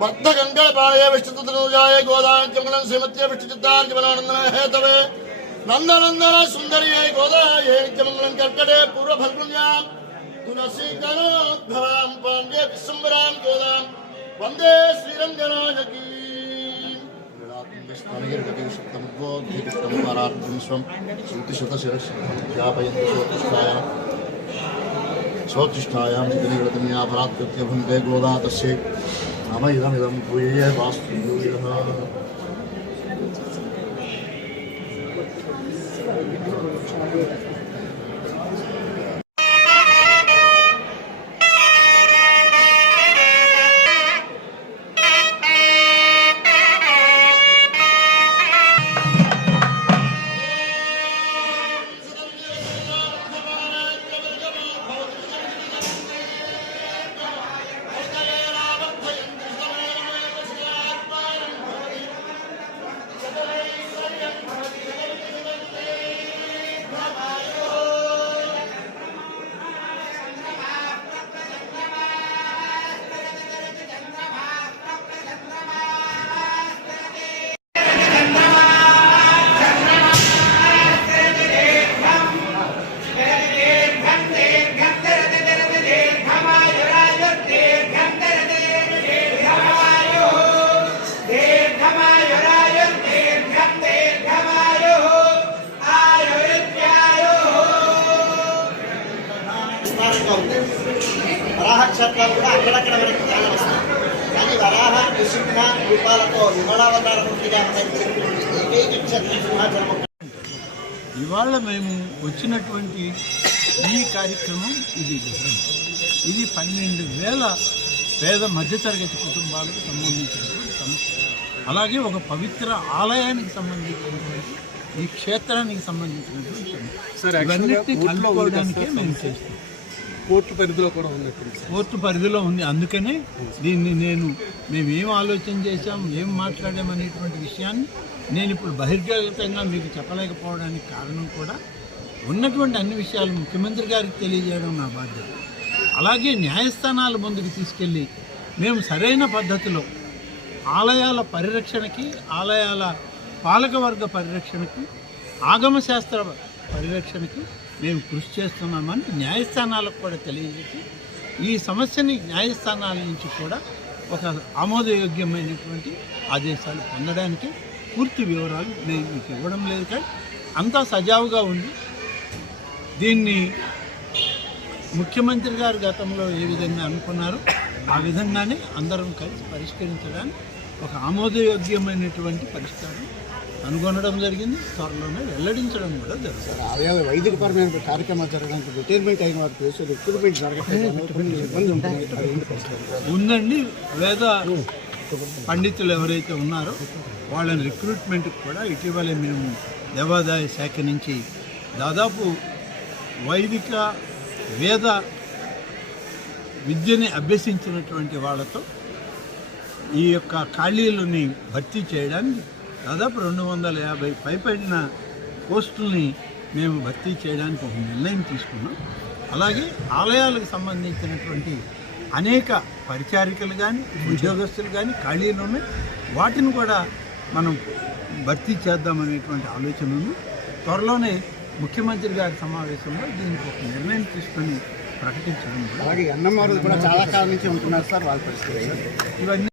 भक्त गंगा पालय विष्णुतनुजाय गोदांचमलं श्रीमत्य विष्णुचित्तार्जवनानंदन हेतवे नंदनंदन सुंदरिये गोदाये चमंगलं कर्कटे पूर्व फल्गुण्यां तुलसी करोद्भवां पांड्ये विश्वम्बरां गोदां वंदे श्रीरंगनायकी स्वतिष्ठायां जितनिगतन्या भरात्कृत्य भुङ्क्ते गोदा तस्यै नाम इदमिदं भूये वास्तु भूयः। వరాహ క్షేత్రాలు కూడా అక్కడక్కడ మనకి చాలా వస్తాయి. కానీ వరాహ నృసింహ రూపాలతో విమలావతార మూర్తిగా ఏకైక క్షేత్రం సింహాచలం. ఇవాళ మేము వచ్చినటువంటి ఈ కార్యక్రమం ఇది డిఫరెంట్. ఇది 12,000 పేద మధ్యతరగతి కుటుంబాలకు సంబంధించినటువంటి సమస్య. అలాగే ఒక పవిత్ర ఆలయానికి సంబంధించినటువంటి ఈ క్షేత్రానికి సంబంధించినటువంటి సమస్య. ఇవన్నిటినీ కలుపుకోవడానికే మేము చేస్తాం. కోర్టు పరిధిలో కూడా ఉన్నట్టు కోర్టు పరిధిలో ఉంది. అందుకనే దీన్ని మేము ఏం ఆలోచన చేశాం, ఏం మాట్లాడామనేటువంటి విషయాన్ని నేను ఇప్పుడు బహిర్గతంగా మీకు చెప్పలేకపోవడానికి కారణం కూడా ఉన్నటువంటి అన్ని విషయాలు ముఖ్యమంత్రి గారికి తెలియజేయడం నా బాధ్యత. అలాగే న్యాయస్థానాల ముందుకు తీసుకెళ్ళి మేము సరైన పద్ధతిలో ఆలయాల పరిరక్షణకి, ఆలయాల పాలకవర్గ పరిరక్షణకు, ఆగమశాస్త్ర పరిరక్షణకు మేము కృషి చేస్తున్నామని న్యాయస్థానాలకు కూడా తెలియజేసి ఈ సమస్యని న్యాయస్థానాల నుంచి కూడా ఒక ఆమోదయోగ్యమైనటువంటి ఆదేశాలు పొందడానికి పూర్తి వివరాలు నేను మీకు ఇవ్వడం లేదు, కానీ అంతా సజావుగా ఉంది. దీన్ని ముఖ్యమంత్రి గారు గతంలో ఏ విధంగా అనుకున్నారో ఆ విధంగానే అందరం కలిసి పరిష్కరించడానికి ఒక ఆమోదయోగ్యమైనటువంటి పరిష్కారం కనుగొనడం జరిగింది. త్వరలోనే వెల్లడించడం కూడా జరుగుతుంది. ఆయా వైదికపరమైన కార్యక్రమాలు జరగడానికి రిటైర్మెంట్ అయిన వారి కేసు రిక్రూట్మెంట్ ఉందండి. వేద పండితులు ఎవరైతే ఉన్నారో వాళ్ళని రిక్రూట్మెంట్కి కూడా ఇటీవలే మేము దేవాదాయ శాఖ నుంచి దాదాపు వైదిక వేద విద్యని అభ్యసించినటువంటి వాళ్ళతో ఈ యొక్క ఖాళీలని భర్తీ చేయడానికి దాదాపు 250 పైబడిన పోస్టుల్ని మేము భర్తీ చేయడానికి ఒక నిర్ణయం తీసుకున్నాం. అలాగే ఆలయాలకు సంబంధించినటువంటి అనేక పరిచారికలు కానీ ఉద్యోగస్తులు కానీ ఖాళీలు ఉన్నాయి, వాటిని కూడా మనం భర్తీ చేద్దామనేటువంటి ఆలోచనను త్వరలోనే ముఖ్యమంత్రి గారి సమావేశంలో దీనికి ఒక నిర్ణయం తీసుకొని ప్రకటించడం. అలాగే ఎన్ఎంఆర్ కూడా చాలా కాలం నుంచి ఉంటున్నారు సార్, వాళ్ళ పరిస్థితి ఇవన్నీ